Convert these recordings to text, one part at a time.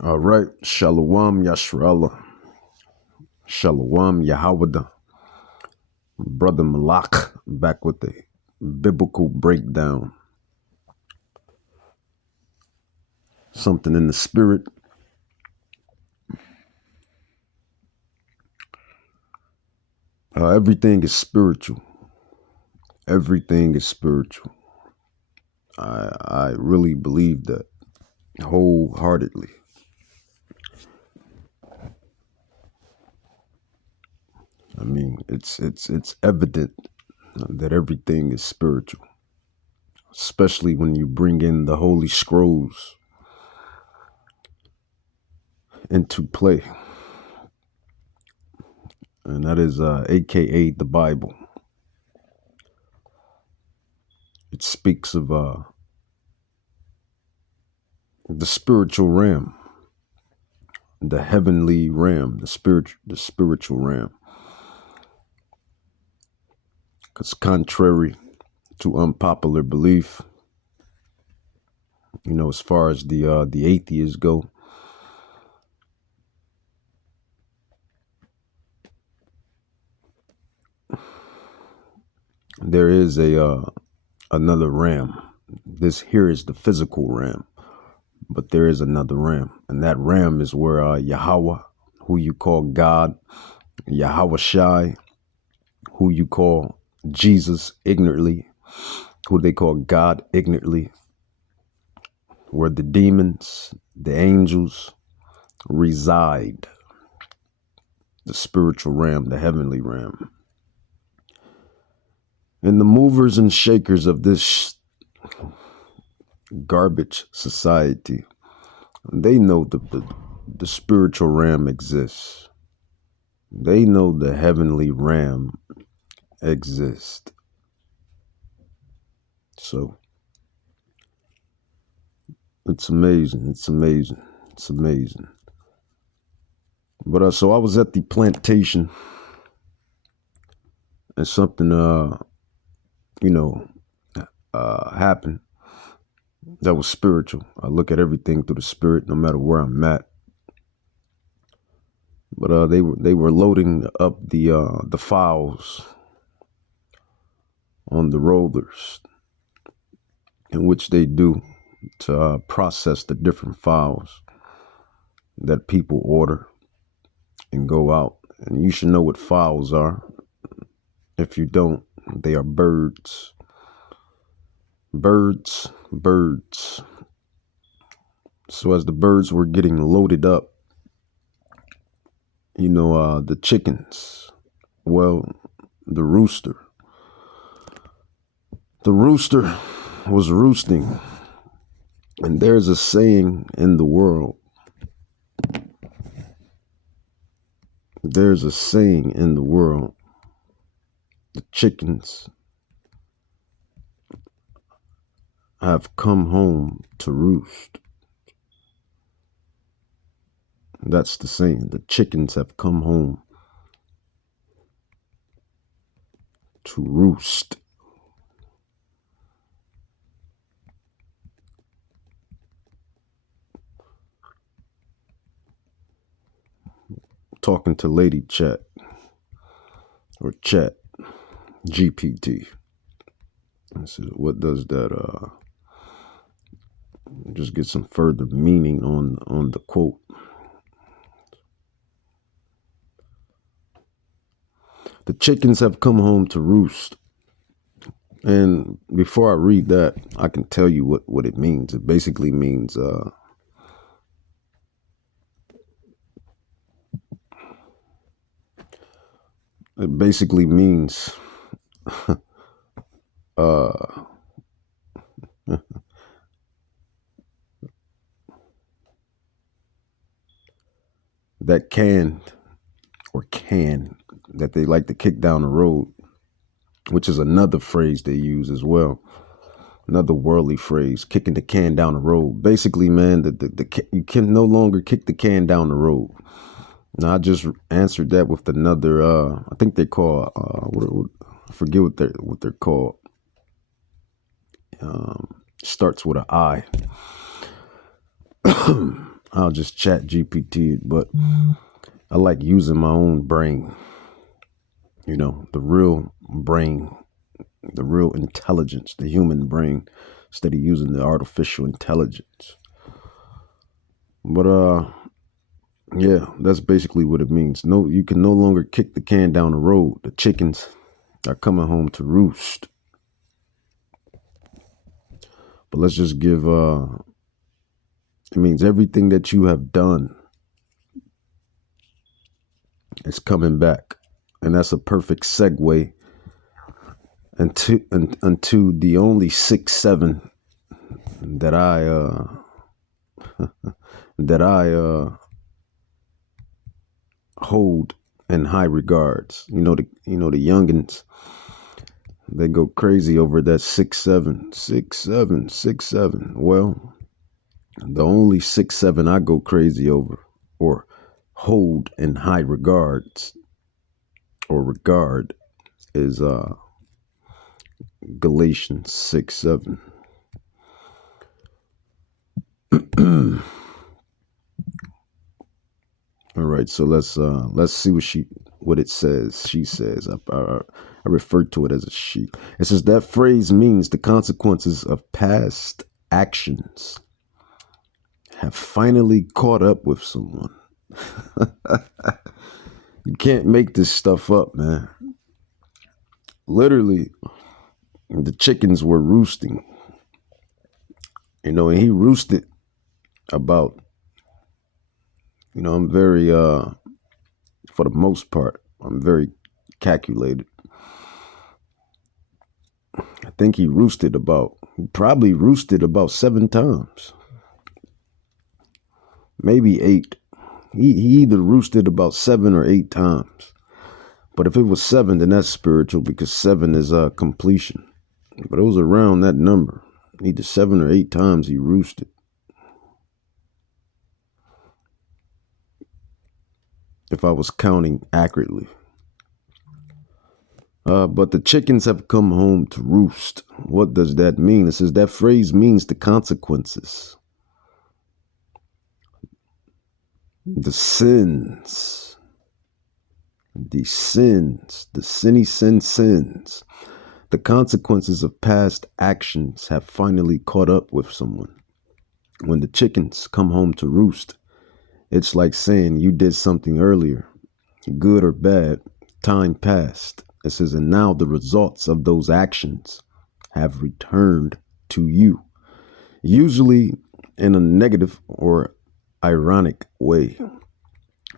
All right. Shalom Yashrallah. Shalom Yahawada. Brother Malak back with the biblical breakdown. Something in the spirit. Everything is spiritual. Everything is spiritual. I really believe that wholeheartedly. I mean, it's evident that everything is spiritual, especially when you bring in the Holy Scrolls into play, and that is AKA the Bible. It speaks of the spiritual realm, the heavenly realm, the spiritual realm. Because contrary to unpopular belief, as far as the atheists go, there is another realm. This here is the physical realm, but there is another realm, and that realm is where Yahweh, who you call God, Yahweh Shai, who you call Jesus ignorantly, who they call God ignorantly, where the demons, the angels reside, the spiritual realm, the heavenly realm. And the movers and shakers of this garbage society, they know the spiritual realm exists. They know the heavenly realm exists. So it's amazing. It's amazing. It's amazing. But so I was at the plantation, and something happened that was spiritual. I look at everything through the spirit, no matter where I'm at. But they were loading up the files on the rollers, in which they do to process the different files that people order and go out. And you should know what files are. If you don't, they are birds. Birds. So as the birds were getting loaded up, the chickens, the rooster was roosting. And there's a saying in the world. There's a saying in the world. The chickens have come home to roost. That's the saying. The chickens have come home to roost. Talking to Lady Chat or Chat GPT. I said, what does that just get some further meaning on the quote. The chickens have come home to roost. And before I read that, I can tell you what it means. It basically means that can that they like to kick down the road, which is another phrase they use as well. Another worldly phrase, kicking the can down the road. Basically, man, you can no longer kick the can down the road. Now, I just answered that with another, I think they call, I forget what they're called. Starts with an I. I'll just chat GPT it, but I like using my own brain, the real brain, the real intelligence, the human brain, instead of using the artificial intelligence. But yeah, that's basically what it means. No, you can no longer kick the can down the road. The chickens are coming home to roost. But let's just give it means everything that you have done is coming back. And that's a perfect segue into the only 6'7" that I hold in high regards. The youngins, they go crazy over that 6'7", 6'7", 6'7". Well, the only 6'7" I go crazy over or hold in high regards or regard is Galatians 6:7. All right, so let's see what it says. She says, I refer to it as a she. It says that phrase means the consequences of past actions have finally caught up with someone. You can't make this stuff up, man. Literally, the chickens were roosting, and he roosted about, I'm very, for the most part, I'm very calculated. I think he probably roosted about 7 times, maybe 8. He either roosted about 7 or 8 times. But if it was 7, then that's spiritual because 7 is completion. But it was around that number. Either 7 or 8 times he roosted. If I was counting accurately. But the chickens have come home to roost. What does that mean? It says that phrase means the consequences. The sins. The sins. The consequences of past actions have finally caught up with someone. When the chickens come home to roost, it's like saying you did something earlier, good or bad, time passed. It says, and now the results of those actions have returned to you, usually in a negative or ironic way.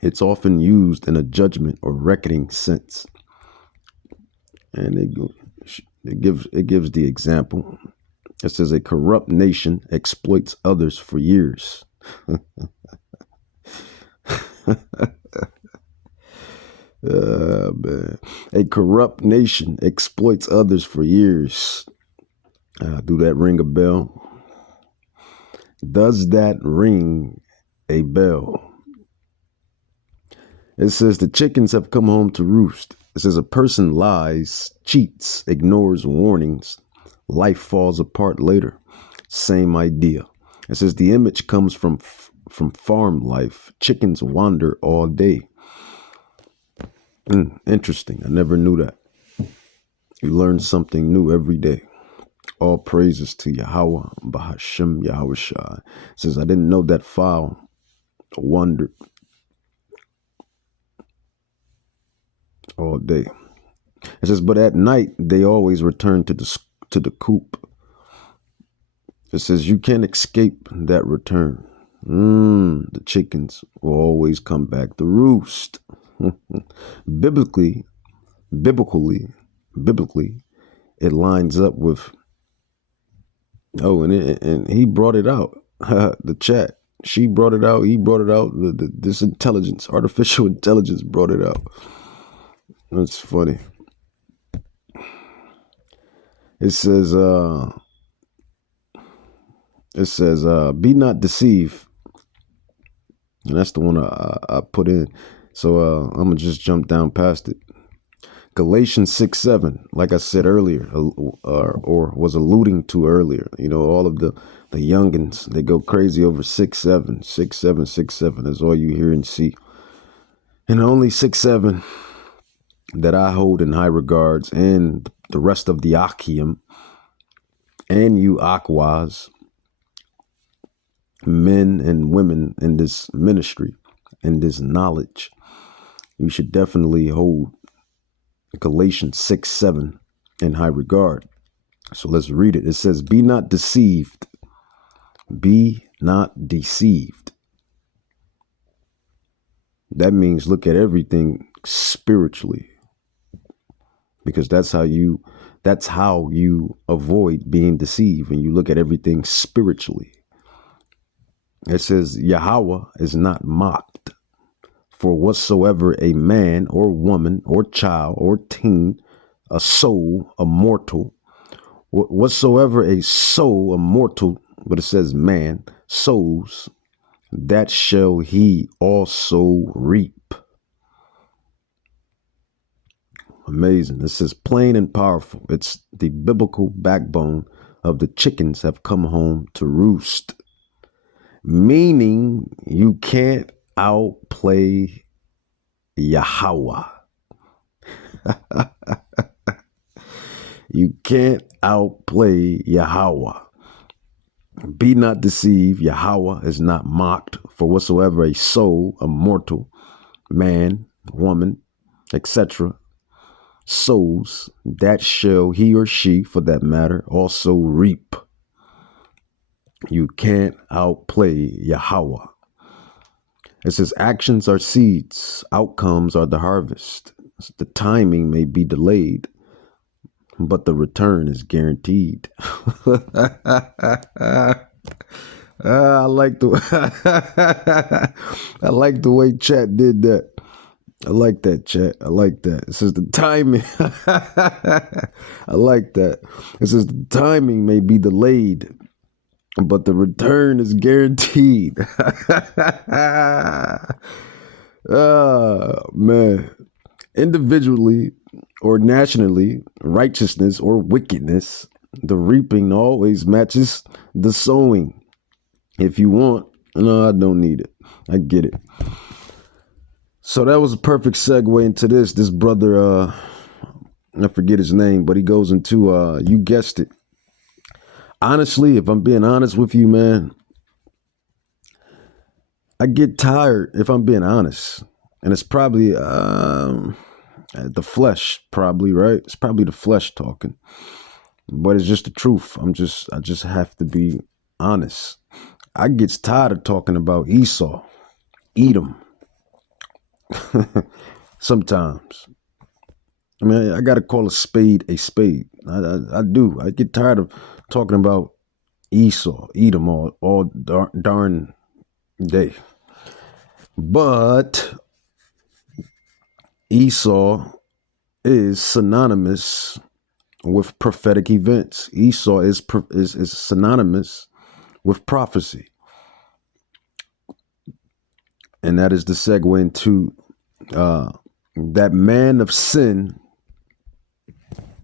It's often used in a judgment or reckoning sense. And it gives the example. It says a corrupt nation exploits others for years. Man. A corrupt nation exploits others for years. Do that ring a bell? Does that ring a bell? It says the chickens have come home to roost. It says a person lies, cheats, ignores warnings. Life falls apart later. Same idea. It says the image comes from farm life. Chickens wander all day. Interesting. I never knew that. You learn something new every day. All praises to Yahweh, Bahashem Yahweh Shai. It says, I didn't know that fowl wandered all day. It says, but at night, they always return to the coop. It says, you can't escape that return. The chickens will always come back to roost. Biblically, it lines up with, and he brought it out, the chat. She brought it out, he brought it out, this intelligence, artificial intelligence brought it out. That's funny. It says, be not deceived. And that's the one I put in. So I'm going to just jump down past it. Galatians 6:7, like I said earlier, or was alluding to earlier. You know, all of the youngins, they go crazy over 6:7, 6:7, 6:7. That's all you hear and see. And only 6:7 that I hold in high regards, and the rest of the Akim and you Aquas, men and women in this ministry, in this knowledge, you should definitely hold Galatians 6:7 in high regard. So let's read it. It says, be not deceived. Be not deceived. That means look at everything spiritually, because that's how you avoid being deceived, and you look at everything spiritually. It says Yahweh is not mocked, for whatsoever a man or woman or child or teen, a soul, a mortal, whatsoever a soul, a mortal, but it says man, sows, that shall he also reap. Amazing. This is plain and powerful. It's the biblical backbone of the chickens have come home to roost. Meaning you can't outplay Yahweh. You can't outplay Yahweh. Be not deceived. Yahweh is not mocked, for whatsoever a soul, a mortal, man, woman, etc., sows, that shall he or she, for that matter, also reap. You can't outplay Yahweh. It says actions are seeds, outcomes are the harvest. The timing may be delayed, but the return is guaranteed. I like the I like the way chat did that. I like that, chat. I like that. It says the timing. I like that. It says the timing may be delayed, but the return is guaranteed. Man. Individually or nationally, righteousness or wickedness, the reaping always matches the sowing. If you want, no, I don't need it. I get it. So that was a perfect segue into this. This brother, I forget his name, but he goes into, you guessed it. Honestly, if I'm being honest with you, man, I get tired, if I'm being honest. And it's probably the flesh, probably, right? It's probably the flesh talking. But it's just the truth. I just have to be honest. I gets tired of talking about Esau, Edom. Sometimes. I mean, I got to call a spade a spade. I do. I get tired of talking about Esau, Edom all darn day. But Esau is synonymous with prophetic events. Esau is synonymous with prophecy. And that is the segue into that man of sin.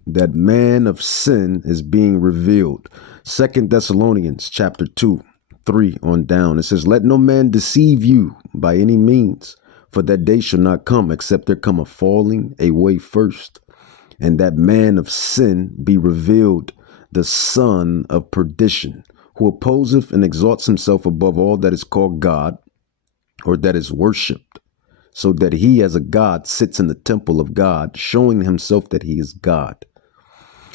That man of sin is being revealed. 2 Thessalonians chapter 2, 3 on down. It says, let no man deceive you by any means, for that day shall not come except there come a falling away first, and that man of sin be revealed, the son of perdition, who opposeth and exalts himself above all that is called God, or that is worshipped, so that he as a God sits in the temple of God, showing himself that he is God.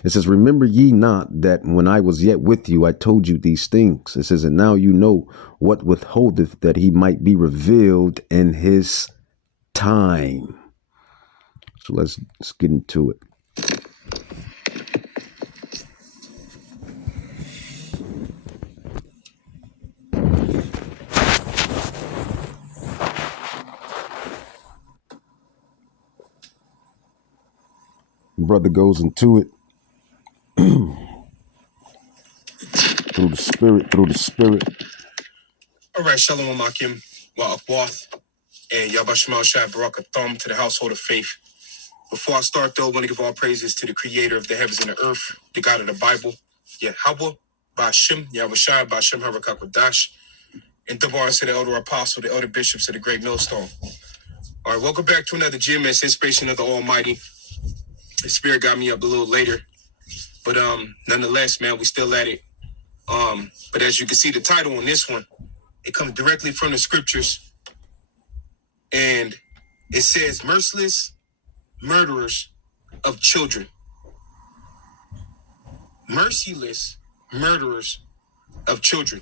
It says, remember ye not that when I was yet with you, I told you these things. It says, and now you know what withholdeth, that he might be revealed in his time. So let's get into it. Brother goes into it through the spirit. All right, Shalom Akim, Wa Akwath, and Yabashmal Shai Baraka Thumb to the household of faith. Before I start, though, I want to give all praises to the creator of the heavens and the earth, the God of the Bible, Yahweh, Bashim, Yahushai, Bashim, Harakakwadash, and Dabar to the elder apostle, the elder bishops of the great millstone. All right, welcome back to another GMS Inspiration of the Almighty. The Spirit got me up a little later, but nonetheless, man, we still at it. But as you can see, the title on this one, it comes directly from the scriptures, and it says, "Merciless murderers of children." Merciless murderers of children.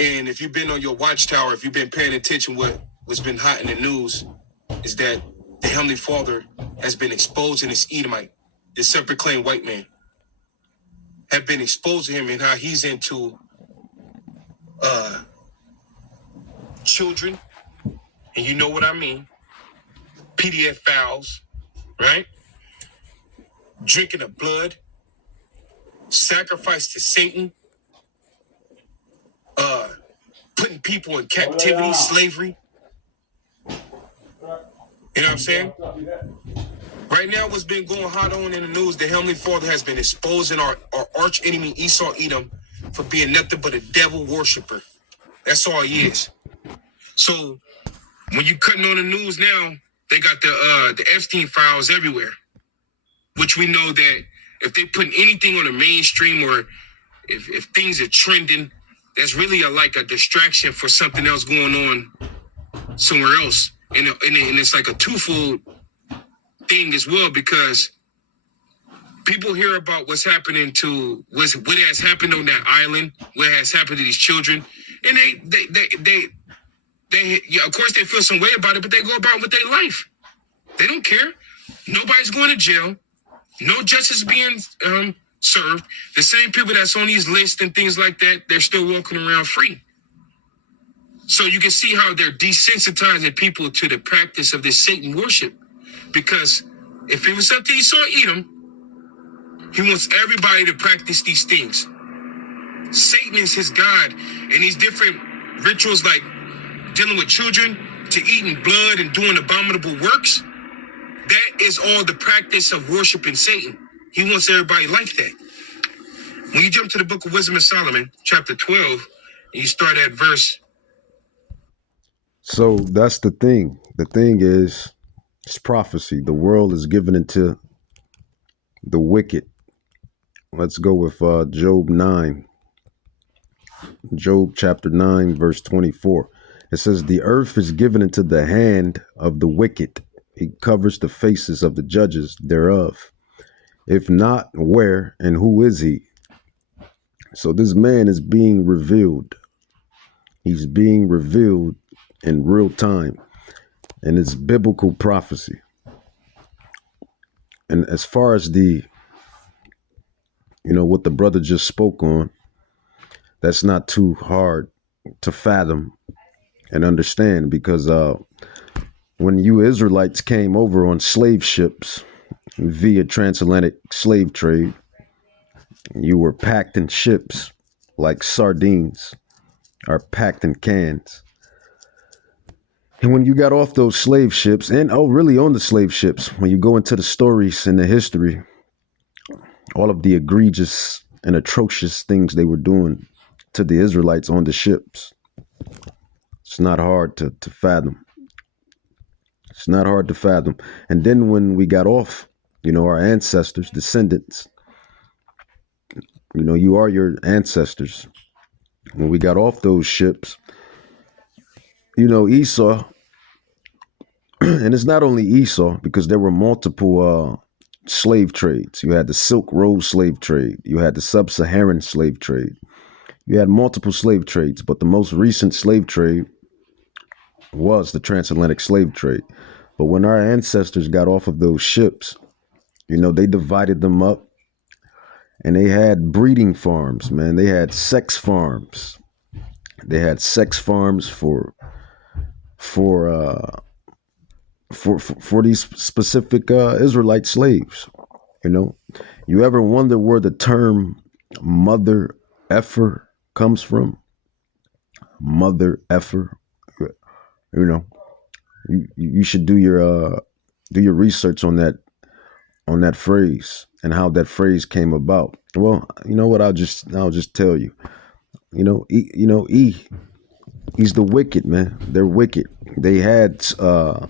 And if you've been on your watchtower, if you've been paying attention, what's been hot in the news is that the Heavenly Father has been exposing this Edomite, this separate claim white man, have been exposing him and how he's into children, and you know what I mean, PDF files, right? Drinking of blood, sacrifice to Satan, putting people in captivity, slavery. You know what I'm saying? Right now, what's been going hot on in the news, the Heavenly Father has been exposing our arch enemy Esau Edom for being nothing but a devil worshiper. That's all he is. So when you cutting on the news now, they got the Epstein files everywhere, which we know that if they put anything on the mainstream or if things are trending, that's really like a distraction for something else going on somewhere else. And it's like a twofold thing as well, because people hear about what has happened on that island, what has happened to these children, and they yeah, of course they feel some way about it, but they go about with their life. They don't care. Nobody's going to jail. No justice being served. The same people that's on these lists and things like that, they're still walking around free. So you can see how they're desensitizing people to the practice of this Satan worship. Because if it was up to Esau Edom, he wants everybody to practice these things. Satan is his God, and these different rituals like dealing with children to eating blood and doing abominable works, that is all the practice of worshiping Satan. He wants everybody like that. When you jump to the book of Wisdom of Solomon, chapter 12, and you start at verse. So that's the thing. The thing is, it's prophecy. The world is given into the wicked. Let's go with Job 9. Job chapter 9, verse 24. It says, the earth is given into the hand of the wicked. He covers the faces of the judges thereof. If not, where and who is he? So this man is being revealed. He's being revealed in real time. And it's biblical prophecy. And as far as what the brother just spoke on, that's not too hard to fathom and understand, because when you Israelites came over on slave ships via transatlantic slave trade, you were packed in ships like sardines are packed in cans. And when you got off those slave ships, and really on the slave ships, when you go into the stories and the history, all of the egregious and atrocious things they were doing to the Israelites on the ships, it's not hard to fathom. It's not hard to fathom. And then when we got off, our ancestors, descendants, you are your ancestors. When we got off those ships, Esau, and it's not only Esau, because there were multiple slave trades. You had the Silk Road slave trade. You had the Sub-Saharan slave trade. You had multiple slave trades, but the most recent slave trade was the transatlantic slave trade. But when our ancestors got off of those ships, they divided them up, and they had breeding farms, man. They had sex farms. They had sex farms for these specific Israelite slaves. You ever wonder where the term mother effer comes from? Mother effer. You should do your Do your research on that phrase and how that phrase came about. Well, you know what? I'll just tell you. He's the wicked man. They're wicked. They had to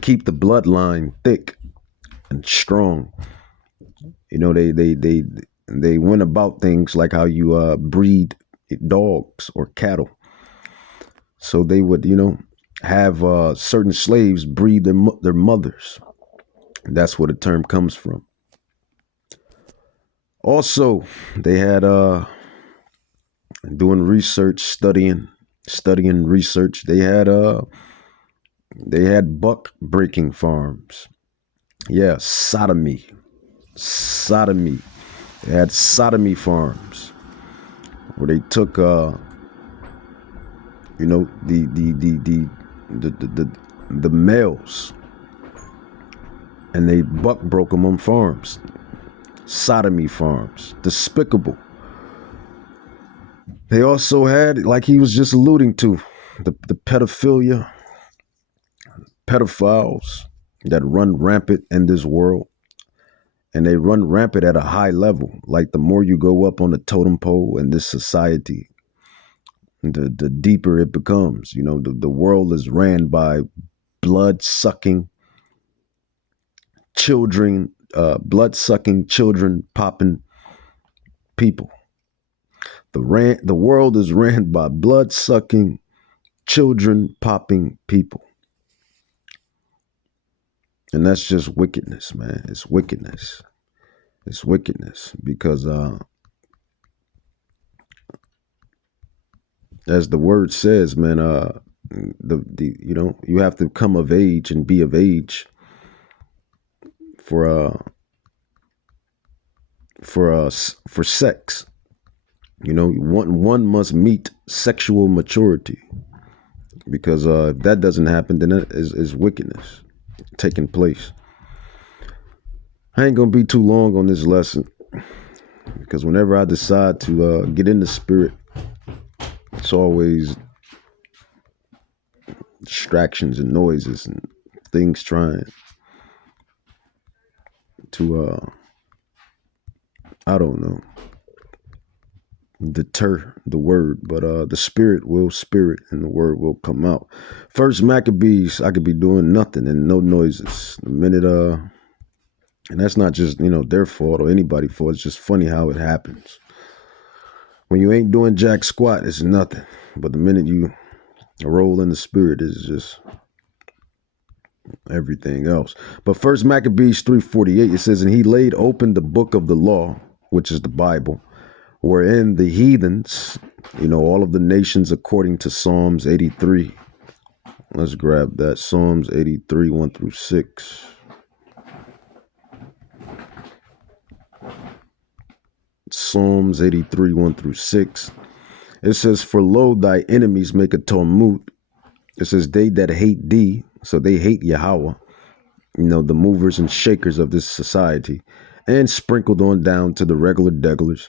keep the bloodline thick and strong. They went about things like how you breed dogs or cattle. So they would have certain slaves breed their mothers. That's where the term comes from. Also, they had doing research, studying research. They had buck breaking farms. Yeah, sodomy. They had sodomy farms where they took the males and they buck broke them on farms. Sodomy farms, despicable. They also had, like he was just alluding to, the pedophilia, pedophiles that run rampant in this world, and they run rampant at a high level. Like the more you go up on the totem pole in this society, the deeper it becomes. The world is ran by blood sucking children, popping people. The world is ran by blood sucking children popping people. And that's just wickedness, man. It's wickedness. It's wickedness because as the word says, man, you have to come of age and be of age for for sex. One must meet sexual maturity, because if that doesn't happen, then that is wickedness taking place. I ain't gonna be too long on this lesson, because whenever I decide to get in the spirit, it's always distractions and noises and things trying to I don't know, deter the word, but the spirit will spirit and the word will come out. First Maccabees, I could be doing nothing and no noises. The minute and that's not just their fault or anybody's fault. It's just funny how it happens. When you ain't doing jack squat, it's nothing. But the minute you roll in the spirit, is just everything else. But First Maccabees 3:48, it says, and he laid open the book of the law, which is the Bible, wherein the heathens, all of the nations, according to Psalms 83. Let's grab that. Psalms 83, 1 through 6. Psalms 83, 1 through 6. It says, for lo, thy enemies make a tumult. It says, they that hate thee, so they hate Yahweh, the movers and shakers of this society, and sprinkled on down to the regular degglers.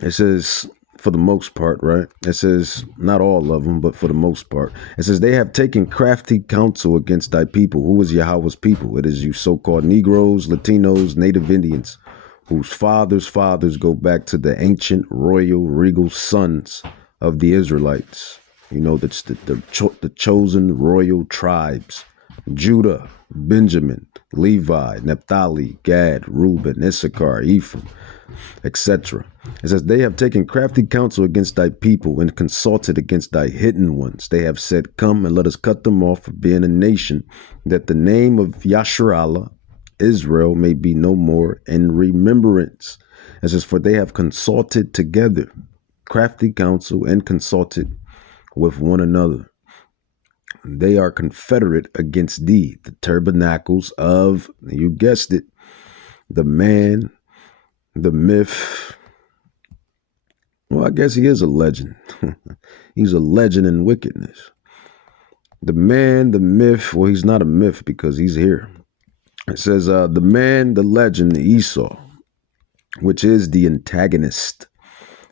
It says, for the most part, right? It says, not all of them, but for the most part. It says, they have taken crafty counsel against thy people. Who is Yahweh's people? It is you so-called Negroes, Latinos, Native Indians, whose fathers' go back to the ancient royal regal sons of the Israelites. That's the chosen royal tribes: Judah, Benjamin, Levi, Naphtali, Gad, Reuben, Issachar, Ephraim, etc. It says, they have taken crafty counsel against thy people and consulted against thy hidden ones. They have said, come and let us cut them off for being a nation, that the name of Yasharallah, Israel, may be no more in remembrance. It says, for they have consulted together, crafty counsel, and consulted with one another. They are confederate against thee, the tabernacles of, you guessed it, the man, the myth. Well, I guess he is a legend. He's a legend in wickedness. The man, the myth. Well, he's not a myth because he's here. It says, the man, the legend, Esau, which is the antagonist.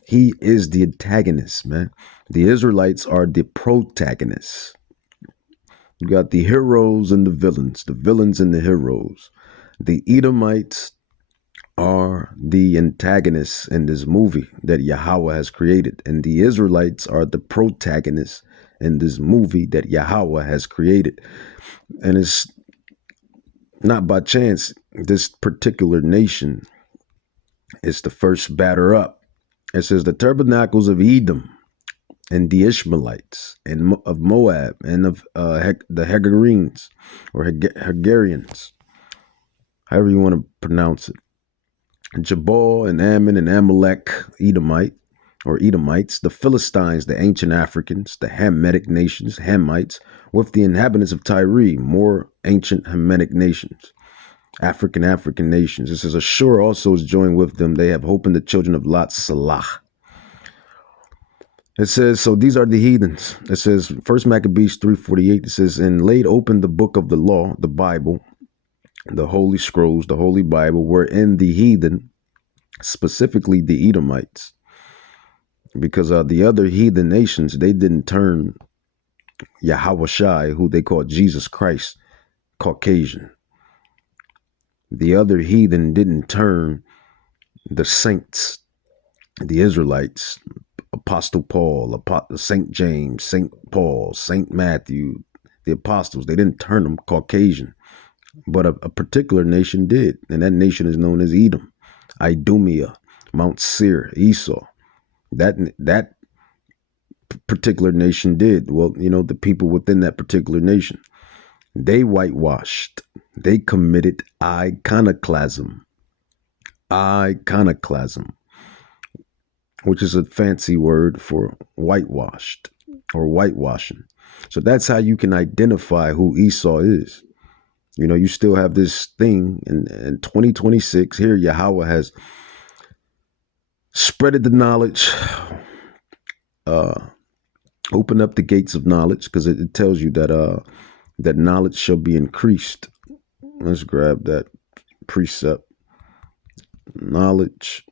He is the antagonist, man. The Israelites are the protagonists. You got the heroes and the villains and the heroes. The Edomites are the antagonists in this movie that Yahweh has created, and the Israelites are the protagonists in this movie that Yahweh has created. And it's not by chance this particular nation is the first batter up. It says the tabernacles of Edom and the Ishmaelites and of Moab and of the Hagarenes or Hagarians, however you want to pronounce it. Jabal and Ammon and Amalek, Edomite or Edomites, the Philistines, the ancient Africans, the Hamitic nations, Hamites, with the inhabitants of Tyre, more ancient Hamitic nations. African nations. This is Ashur also is joined with them. They have hope in the children of Lot, Salah. It says, so these are the heathens. It says, First Maccabees 3:48, it says, and laid open the book of the law, the Bible, the Holy Scrolls, the Holy Bible, wherein the heathen, specifically the Edomites, because the other heathen nations, they didn't turn Yahweh Shai, who they call Jesus Christ, Caucasian. The other heathen didn't turn the saints, the Israelites, Apostle Paul, Saint James, Saint Paul, Saint Matthew, the apostles, they didn't turn them Caucasian. But a particular nation did, and that nation is known as Edom, Idumea, Mount Seir, Esau. That particular nation did. Well, the people within that particular nation, they whitewashed. They committed iconoclasm, which is a fancy word for whitewashed or whitewashing. So that's how you can identify who Esau is. You still have this thing in 2026 here. Yahweh has spreaded the knowledge, open up the gates of knowledge, because it tells you that that knowledge shall be increased. Let's grab that precept. Knowledge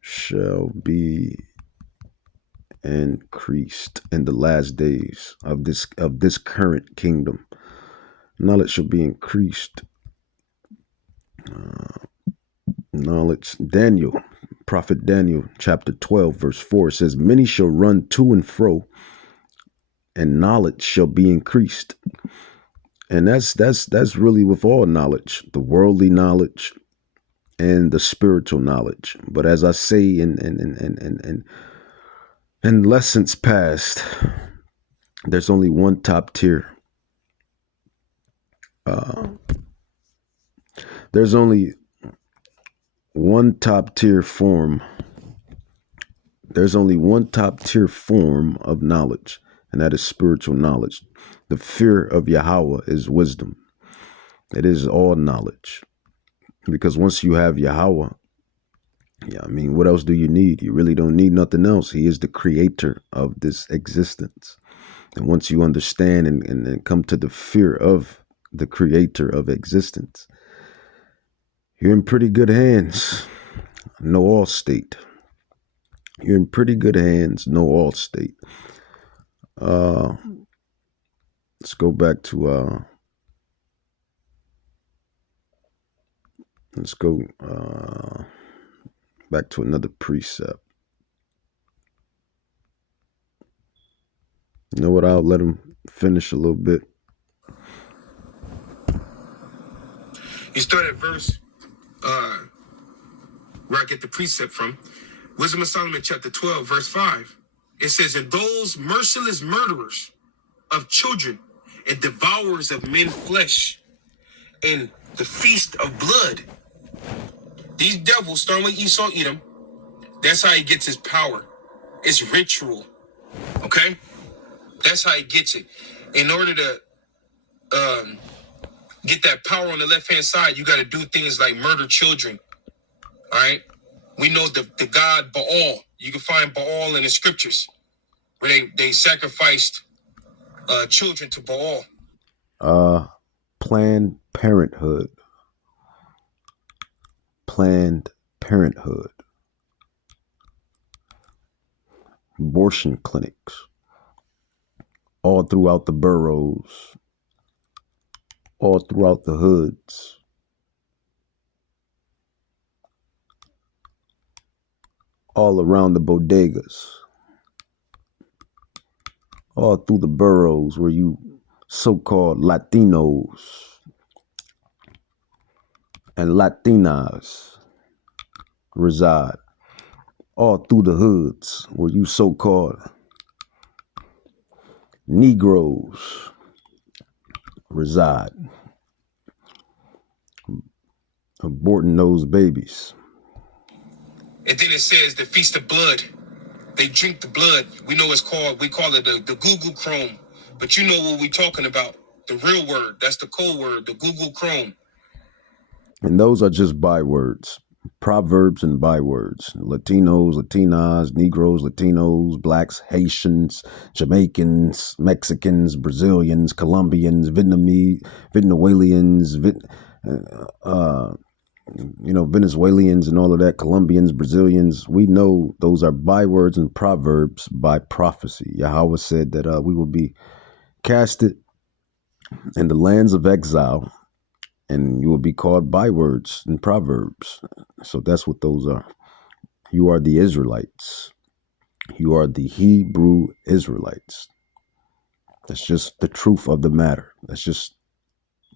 shall be increased in the last days of this current kingdom. Knowledge shall be increased. Knowledge. Prophet Daniel, chapter 12, verse 4 says, many shall run to and fro, and knowledge shall be increased. And that's really with all knowledge, the worldly knowledge and the spiritual knowledge. But as I say in lessons past, there's only one top tier. There's only one top tier form. There's only one top tier form of knowledge, and that is spiritual knowledge. The fear of Yahweh is wisdom. It is all knowledge. Because once you have Yahweh, what else do you need? You really don't need nothing else. He is the creator of this existence. And once you understand and come to the fear of the creator of existence, you're in pretty good hands. No all state. You're in pretty good hands. No all state. Let's go back to back to another precept. You know what? I'll let him finish a little bit. You start at verse where I get the precept from. Wisdom of Solomon, chapter 12, verse 5. It says, and those merciless murderers of children and devourers of men's flesh and the feast of blood. These devils, starting with Esau, Edom, that's how he gets his power. It's ritual. Okay? That's how he gets it. In order to get that power on the left-hand side, you got to do things like murder children. All right? We know the god Baal. You can find Baal in the scriptures where they sacrificed children to Baal. Planned Parenthood. Planned Parenthood. Abortion clinics all throughout the boroughs all throughout the hoods, all around the bodegas, all through the boroughs where you so-called Latinos and Latinas reside, all through the hoods where you so-called Negroes reside, aborting those babies. And then it says the Feast of Blood. They drink the blood. We know we call it the Google Chrome. But you know what we're talking about. The real word. That's the code word, the Google Chrome. And those are just bywords, proverbs and bywords. Latinos, Latinas, Negroes, Latinos, Blacks, Haitians, Jamaicans, Mexicans, Brazilians, Colombians, Venezuelans, Venezuelans and all of that, Colombians, Brazilians. We know those are bywords and proverbs by prophecy. Yahweh said that we will be casted in the lands of exile, and you will be called bywords and proverbs. So that's what those are. You are the Israelites. You are the Hebrew Israelites. That's just the truth of the matter. Let's just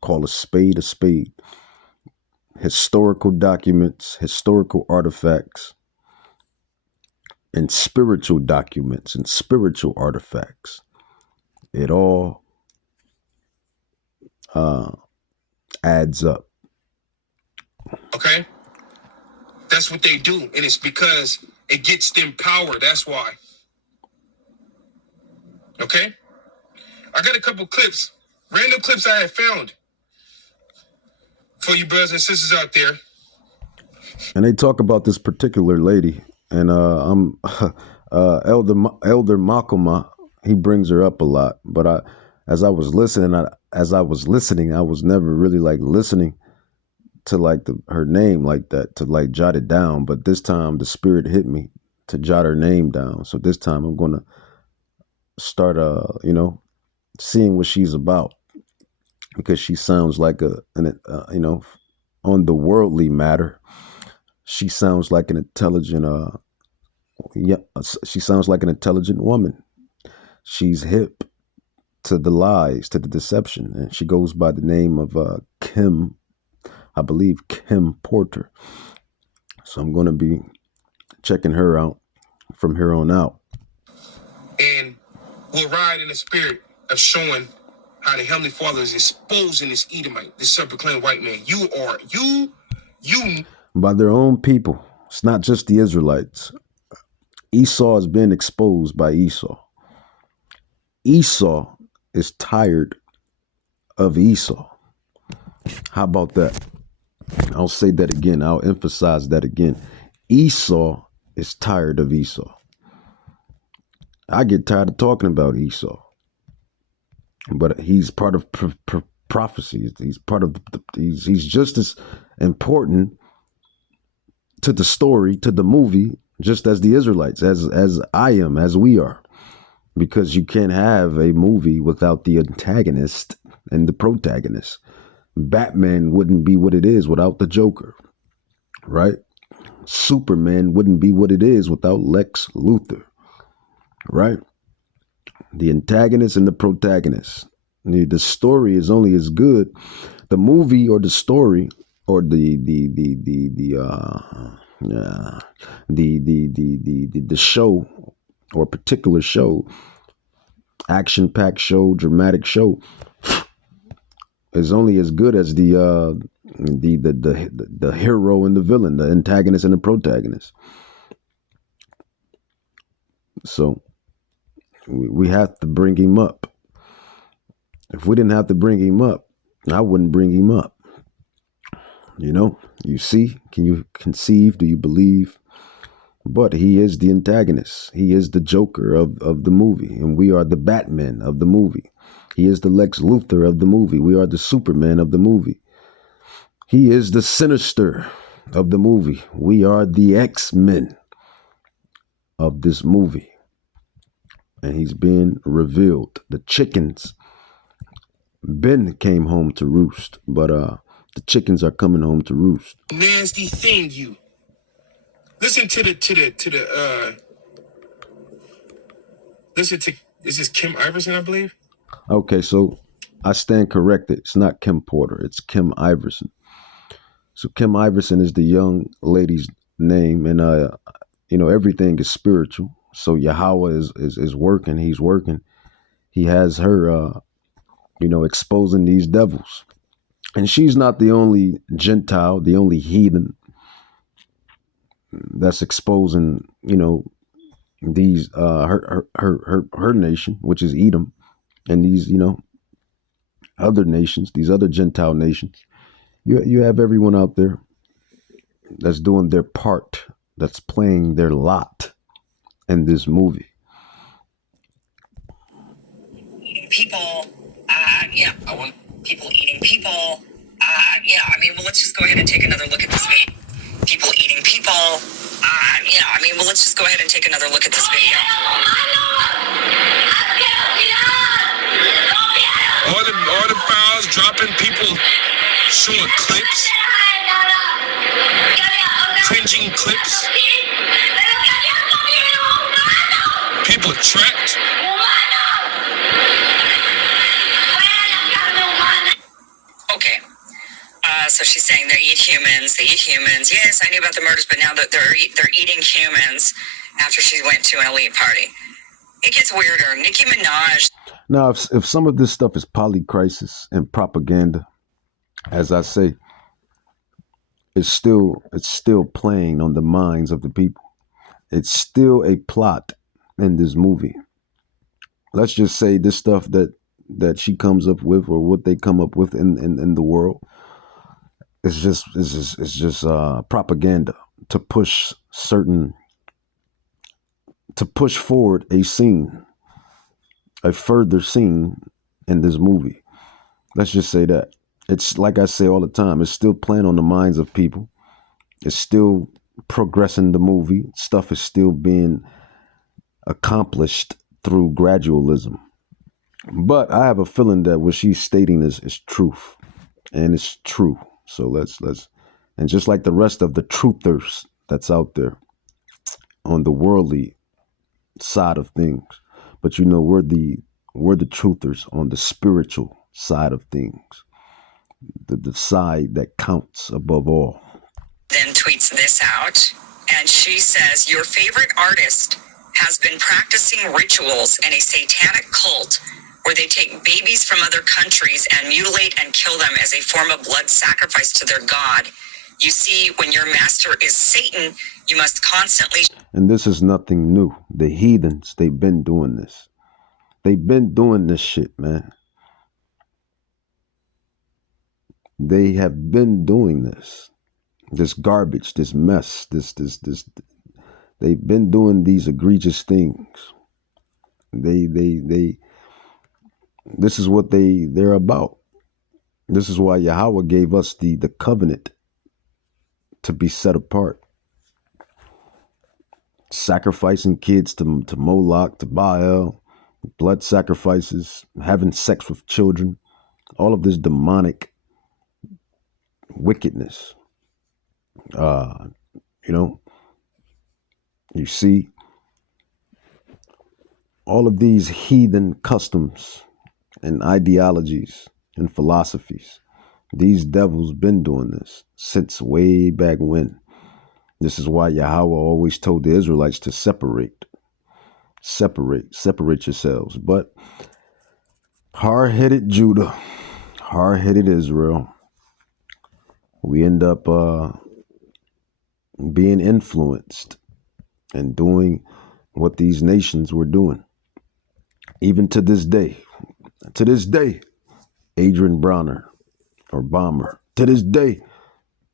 call a spade a spade. Historical documents, historical artifacts, and spiritual documents and spiritual artifacts. It all adds up. Okay? That's what they do. And it's because it gets them power. That's why. Okay? I got a couple clips, random clips I had found for you brothers and sisters out there. And they talk about this particular lady, and I'm Elder Makoma. He brings her up a lot, but as I was listening, I was never really like listening to like her name like that, to like jot it down. But this time the spirit hit me to jot her name down. So this time I'm gonna start seeing what she's about, because she sounds like on the worldly matter, she sounds like an intelligent she sounds like an intelligent woman. She's hip to the lies, to the deception, and she goes by the name of Kim, I believe Kim Porter. So I'm going to be checking her out from here on out. And we'll ride in the spirit of showing how the Heavenly Father is exposing this Edomite, this self-proclaimed white man. You By their own people. It's not just the Israelites. Esau has been exposed by Esau. Esau is tired of Esau. How about that? I'll say that again. I'll emphasize that again. Esau is tired of Esau. I get tired of talking about Esau, but he's part of prophecy. He's part of he's just as important to the story, to the movie, just as the Israelites, as I am, as we are. Because you can't have a movie without the antagonist and the protagonist. Batman wouldn't be what it is without the Joker, right? Superman wouldn't be what it is without Lex Luthor, right? The antagonist and the protagonist. The story is only as good. The movie or the story or the show, or a particular show, action-packed show, dramatic show, is only as good as the hero and the villain, the antagonist and the protagonist. So we have to bring him up. If we didn't have to bring him up, I wouldn't bring him up. You see, can you conceive? Do you believe? But he is the antagonist. He is the Joker of the movie, and we are the Batman of the movie. He is the Lex Luthor of the movie. We are the Superman of the movie. He is the Sinister of the movie. We are the X-Men of this movie. And he's being revealed. The chickens Ben came home to roost, but the chickens are coming home to roost. Nasty thing, you. Listen to listen to, this is Kim Iverson, I believe. Okay, so I stand corrected. It's not Kim Porter. It's Kim Iverson. So Kim Iverson is the young lady's name, and everything is spiritual. So Yahweh is working. He's working. He has her, exposing these devils, and she's not the only Gentile, the only heathen that's exposing, these her nation, which is Edom, and these other nations, these other Gentile nations. You have everyone out there that's doing their part, that's playing their lot in this movie. Eating people, yeah, I want people eating people, yeah, I mean, well, let's just go ahead and take another look at this video. People eating people, yeah, I mean, well, let's just go ahead and take another look at this video. All the files dropping, people showing clips, cringing clips. People trapped. Okay. So she's saying they eat humans. They eat humans. Yes, I knew about the murders, but now that they're eating humans after she went to an elite party. It gets weirder. Nicki Minaj. Now, if some of this stuff is polycrisis and propaganda, as I say, it's still playing on the minds of the people. It's still a plot in this movie. Let's just say this stuff that she comes up with, or what they come up with in the world, it's just propaganda to push forward a further scene in this movie. Let's just say that. It's like I say all the time, it's still playing on the minds of people. It's still progressing the movie. Stuff is still being accomplished through gradualism. But I have a feeling that what she's stating is truth. And it's true. So let's and just like the rest of the truthers that's out there on the worldly side of things. But we're the truthers on the spiritual side of things. The side that counts above all. Then tweets this out, and she says, your favorite artist has been practicing rituals in a satanic cult where they take babies from other countries and mutilate and kill them as a form of blood sacrifice to their god. You see, when your master is Satan, you must constantly... And this is nothing new. The heathens, they've been doing this. They've been doing this shit, man. They have been doing this garbage, this mess, this. They've been doing these egregious things. This is what they're about. This is why Yahweh gave us the covenant to be set apart. Sacrificing kids to Moloch, to Baal, blood sacrifices, having sex with children, all of this demonic wickedness. You see all of these heathen customs and ideologies and philosophies. These devils been doing this since way back when. This is why Yahweh always told the Israelites to separate yourselves. But hard-headed Judah, hard-headed Israel, we end up being influenced and doing what these nations were doing. Even to this day, Adrian Bronner or Bomber, to this day,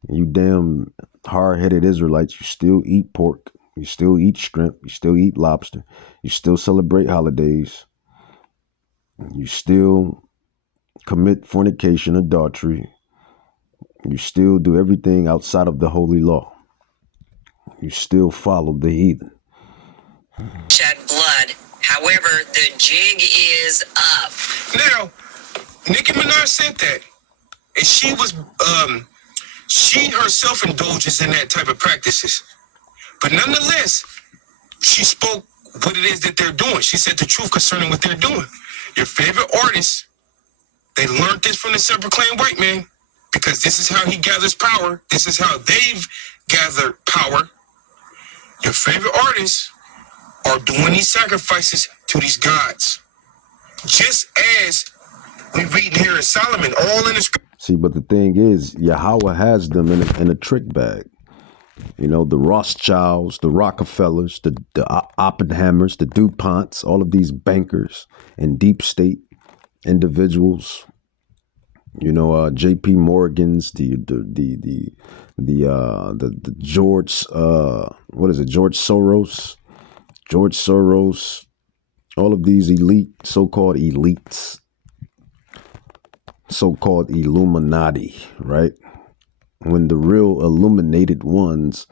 you damn hard-headed Israelites, you still eat pork, you still eat shrimp, you still eat lobster, you still celebrate holidays, you still commit fornication, adultery, you still do everything outside of the holy law. You still follow the heathen. Shed blood. However, the jig is up. Now, Nicki Minaj said that. And she herself indulges in that type of practices. But nonetheless, she spoke what it is that they're doing. She said the truth concerning what they're doing. Your favorite artists, they learned this from the self-proclaimed white man, because this is how he gathers power. This is how they've gathered power. Your favorite artists are doing these sacrifices to these gods. Just as we read here in Solomon, all in the scripture. See, but the thing is, Yahweh has them in a trick bag. You know, the Rothschilds, the Rockefellers, the Oppenheimers, the DuPonts, all of these bankers and deep state individuals. You know, J.P. Morgan's, the George, George Soros, all of these so-called elites, so-called Illuminati, right? When the real illuminated ones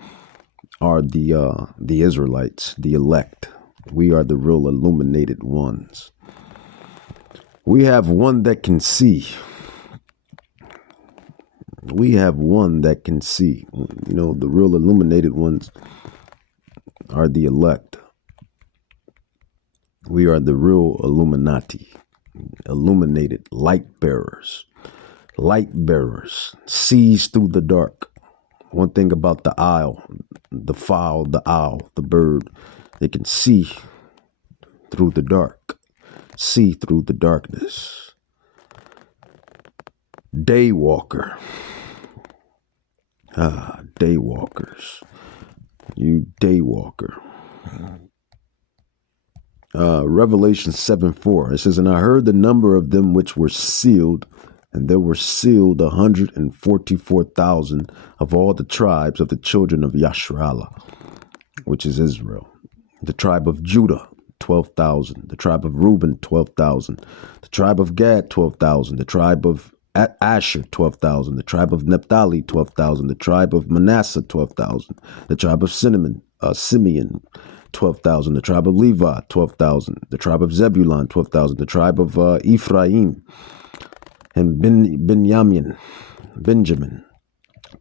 are the Israelites, the elect. We are the real illuminated ones. We have one that can see. We have one that can see. You know, the real illuminated ones are the elect. We are the real Illuminati, illuminated light bearers. Light bearers sees through the dark. One thing about the owl, the fowl, the owl, the bird, they can see through the dark, see through the darkness. Daywalker. Daywalkers. You daywalker. Revelation 7:4. It says, and I heard the number of them which were sealed, and there were sealed 144,000 of all the tribes of the children of Yasharallah, which is Israel. The tribe of Judah, 12,000. The tribe of Reuben, 12,000. The tribe of Gad, 12,000. The tribe of Asher, 12,000. The tribe of Naphtali, 12,000. The tribe of Manasseh, 12,000. The tribe of Simeon, 12,000. The tribe of Levi, 12,000. The tribe of Zebulun, 12,000. The tribe of Ephraim and Benjamin,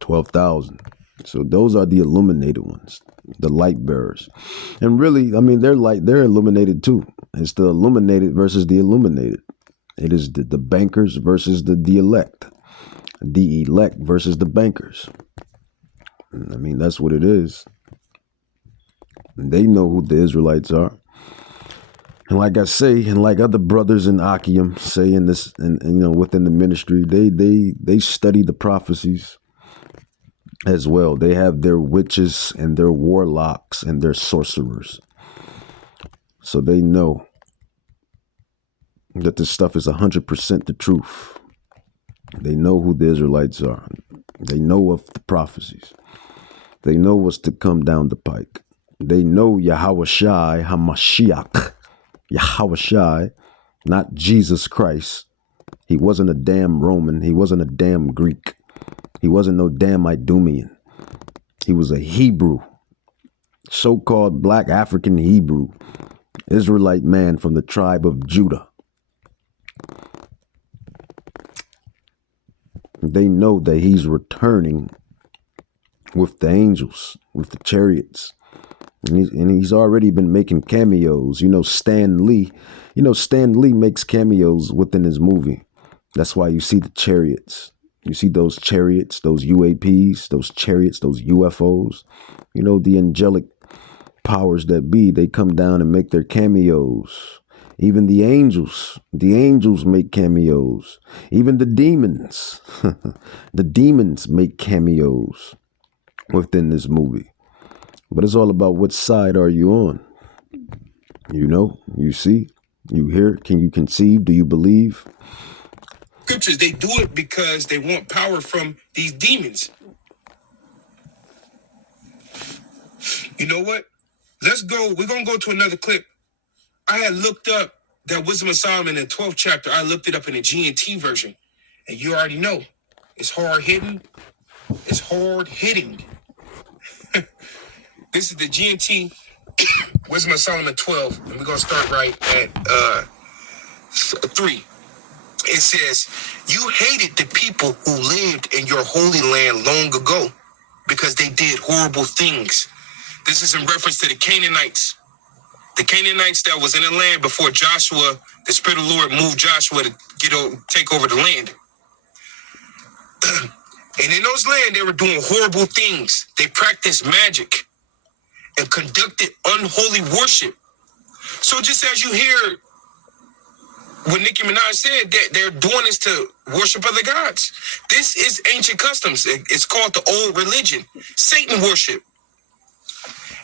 12,000. So those are the illuminated ones, the light bearers. And really, I mean, they're illuminated too. It's the illuminated versus the illuminated. It is the bankers versus the elect. The elect versus the bankers. I mean, that's what it is. They know who the Israelites are. And like I say, and like other brothers in Achium say in this, and you know, within the ministry, they study the prophecies as well. They have their witches and their warlocks and their sorcerers. So they know that this stuff is 100% the truth. They know who the Israelites are. They know of the prophecies. They know what's to come down the pike. They know Yahweh Shai HaMashiach. Yahweh Shai, not Jesus Christ. He wasn't a damn Roman. He wasn't a damn Greek. He wasn't no damn Idumean. He was a Hebrew, so-called black African Hebrew, Israelite man from the tribe of Judah. They know that he's returning with the angels, with the chariots. And he's already been making cameos. You know, Stan Lee makes cameos within his movie. That's why you see the chariots. You see those chariots, those UAPs, those chariots, those UFOs. You know, the angelic powers that be, they come down and make their cameos. Even the angels make cameos. Even the demons, the demons make cameos within this movie. But it's all about what side are you on? You know, you see, you hear, can you conceive? Do you believe? Scriptures, they do it because they want power from these demons. You know what? Let's go. We're going to go to another clip. I had looked up that Wisdom of Solomon in the 12th chapter. I looked it up in the G&T version. And you already know. It's hard hitting. It's hard hitting. This is the G&T Wisdom of Solomon 12. And we're going to start right at 3. It says, you hated the people who lived in your holy land long ago because they did horrible things. This is in reference to the Canaanites. The Canaanites that was in the land before Joshua, the Spirit of the Lord moved Joshua to take over the land. And in those land, they were doing horrible things. They practiced magic and conducted unholy worship. So just as you hear what Nicki Minaj said, that they're doing this to worship other gods. This is ancient customs. It's called the old religion, Satan worship.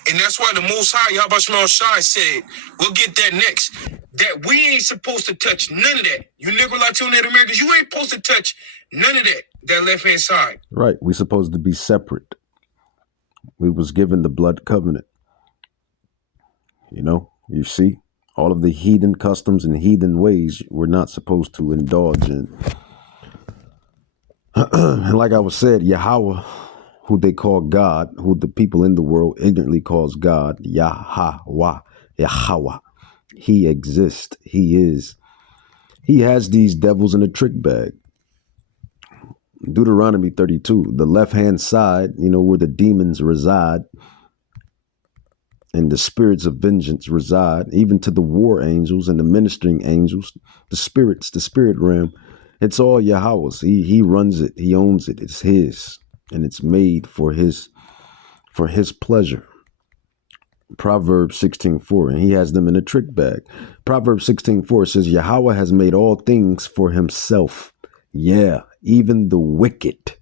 And that's why the Most High, Yahweh Shema Shai, said, we'll get that next, that we ain't supposed to touch none of that. You Negro, Latino, Native Americans, you ain't supposed to touch none of that left-hand side. Right. We're supposed to be separate. We was given the blood covenant. You know, you see, all of the heathen customs and heathen ways we're not supposed to indulge in. And like I was said, Yahweh, who they call God, who the people in the world ignorantly calls God, Yahweh, he exists. He is. He has these devils in a trick bag. Deuteronomy 32, the left-hand side, you know, where the demons reside and the spirits of vengeance reside, even to the war angels and the ministering angels, the spirits, the spirit realm. It's all Yahweh's. He runs it. He owns it. It's his. And it's made for his pleasure. Proverbs 16:4, and he has them in a trick bag. Proverbs 16:4 says, Yahweh has made all things for himself. Yeah, even the wicked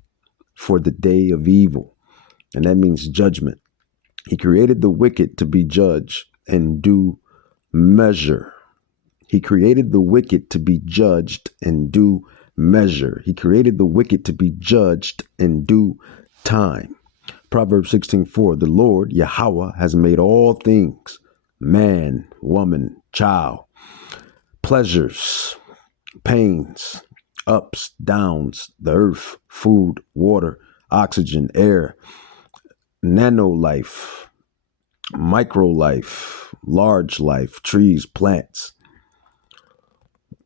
for the day of evil. And that means judgment. He created the wicked to be judged and due measure. He created the wicked to be judged in due measure. He created the wicked to be judged in due time. Proverbs 16:4, the Lord, Yahweh, has made all things, man, woman, child, pleasures, pains, ups, downs, the earth, food, water, oxygen, air, nano life, micro life, large life, trees, plants,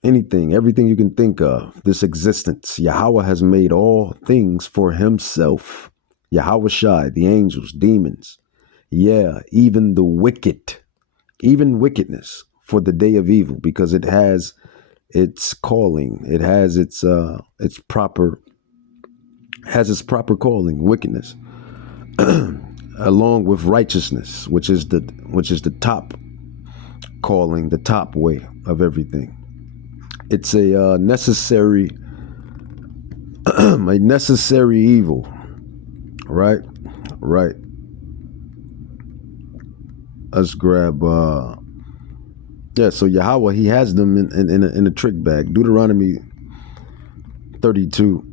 anything, everything you can think of, this existence. Yahweh has made all things for himself. Yahweh Shai, the angels, demons. Yeah, even the wicked, even wickedness for the day of evil, because it has its calling. It has its proper calling, wickedness, along with righteousness, which is the top calling, the top way of everything. It's a necessary evil. Right. Let's grab. So Yahweh, he has them in a trick bag. Deuteronomy 32.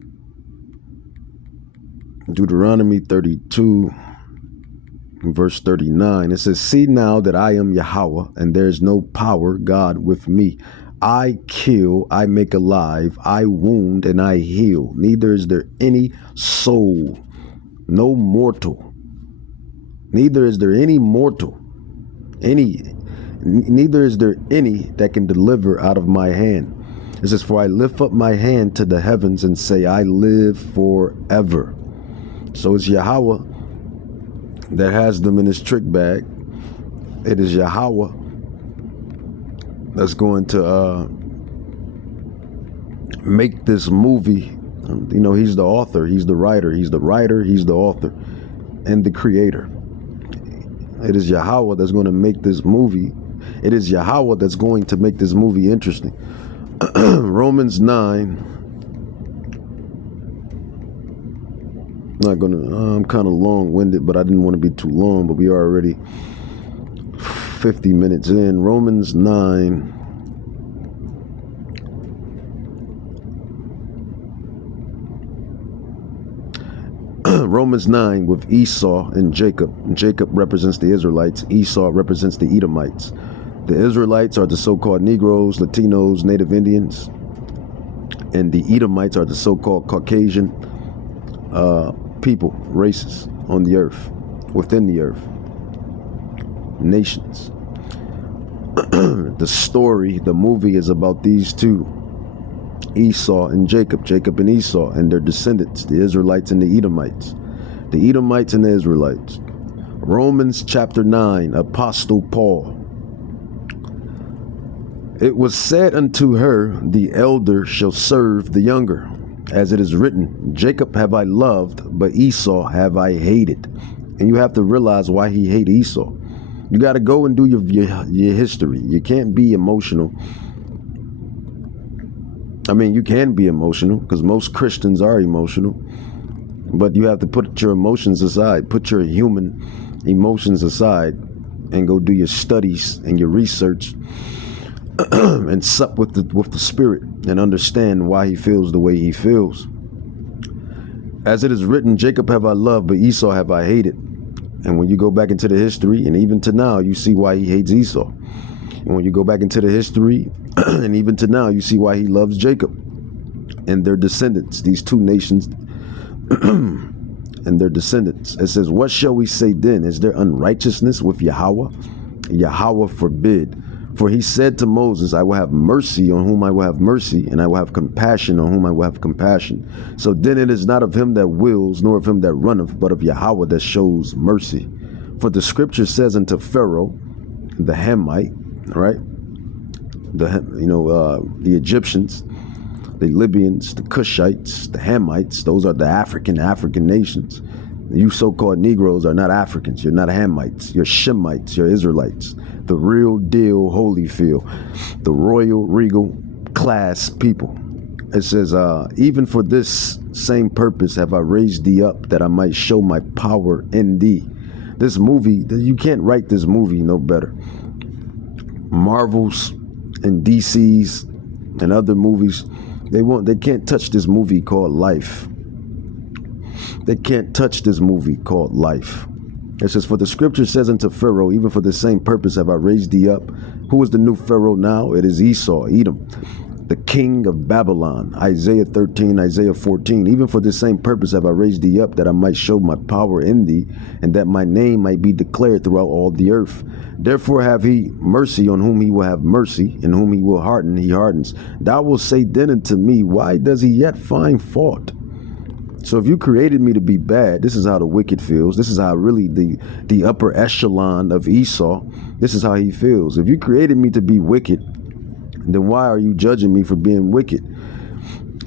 Deuteronomy 32, verse 39. It says, "See now that I am Yahweh, and there is no power God with me. I kill, I make alive, I wound, and I heal. Neither is there any soul, no mortal. Neither is there any mortal, neither is there any that can deliver out of my hand." It says, "For I lift up my hand to the heavens and say, I live forever." So it's Yahweh that has them in his trick bag. It is Yahweh that's going to make this movie. You know, he's the author, he's the writer, he's the author, and the creator. It is Yahweh that's going to make this movie. It is Yahweh that's going to make this movie interesting. Romans 9. I'm kind of long-winded, but I didn't want to be too long, but we are already 50 minutes in. Romans 9. Romans 9 with Esau and Jacob. Jacob represents the Israelites. Esau represents the Edomites. The Israelites are the so-called Negroes, Latinos, Native Indians. And the Edomites are the so-called Caucasian people, races on the earth, within the earth, nations. The story, the movie is about these two Esau and Jacob, Jacob and Esau and their descendants, the Israelites and the Edomites, the Edomites and the Israelites. Romans chapter 9, Apostle Paul. It was said unto her, the elder shall serve the younger. As it is written, Jacob have I loved, but Esau have I hated. And you have to realize why he hated Esau. You got to go and do your history. You can't be emotional. I mean, you can be emotional because most Christians are emotional. But you have to put your emotions aside. Put your human emotions aside and go do your studies and your research and sup with the Spirit and understand why he feels the way he feels. As it is written, Jacob have I loved, but Esau have I hated. And when you go back into the history, and even to now, you see why he hates Esau. And when you go back into the history, and even to now, you see why he loves Jacob and their descendants, these two nations and their descendants. It says, what shall we say then? Is there unrighteousness with Yahweh? Yahweh forbid. For he said to Moses, I will have mercy on whom I will have mercy, and I will have compassion on whom I will have compassion. So then it is not of him that wills, nor of him that runneth, but of Yahweh that shows mercy. For the scripture says unto Pharaoh, the Hamite, right? The Egyptians, the Libyans, the Cushites, the Hamites, those are the African nations. You so-called Negroes are not Africans. You're not Hamites. You're Shemites. You're Israelites. The real deal Holyfield, the royal, regal class people. It says, even for this same purpose have I raised thee up, that I might show my power in thee. This movie, you can't write this movie no better. Marvel's and DC's and other movies, they can't touch this movie called Life. They can't touch this movie called Life. It says, for the scripture says unto Pharaoh, even for the same purpose have I raised thee up. Who is the new Pharaoh now? It is Esau, Edom, the king of Babylon. Isaiah 13, Isaiah 14. Even for the same purpose have I raised thee up, that I might show my power in thee, and that my name might be declared throughout all the earth. Therefore have he mercy on whom he will have mercy, and whom he will harden, he hardens. Thou wilt say then unto me, why does he yet find fault? So if you created me to be bad, this is how the wicked feels. This is how really the upper echelon of Esau, this is how he feels. If you created me to be wicked, then why are you judging me for being wicked?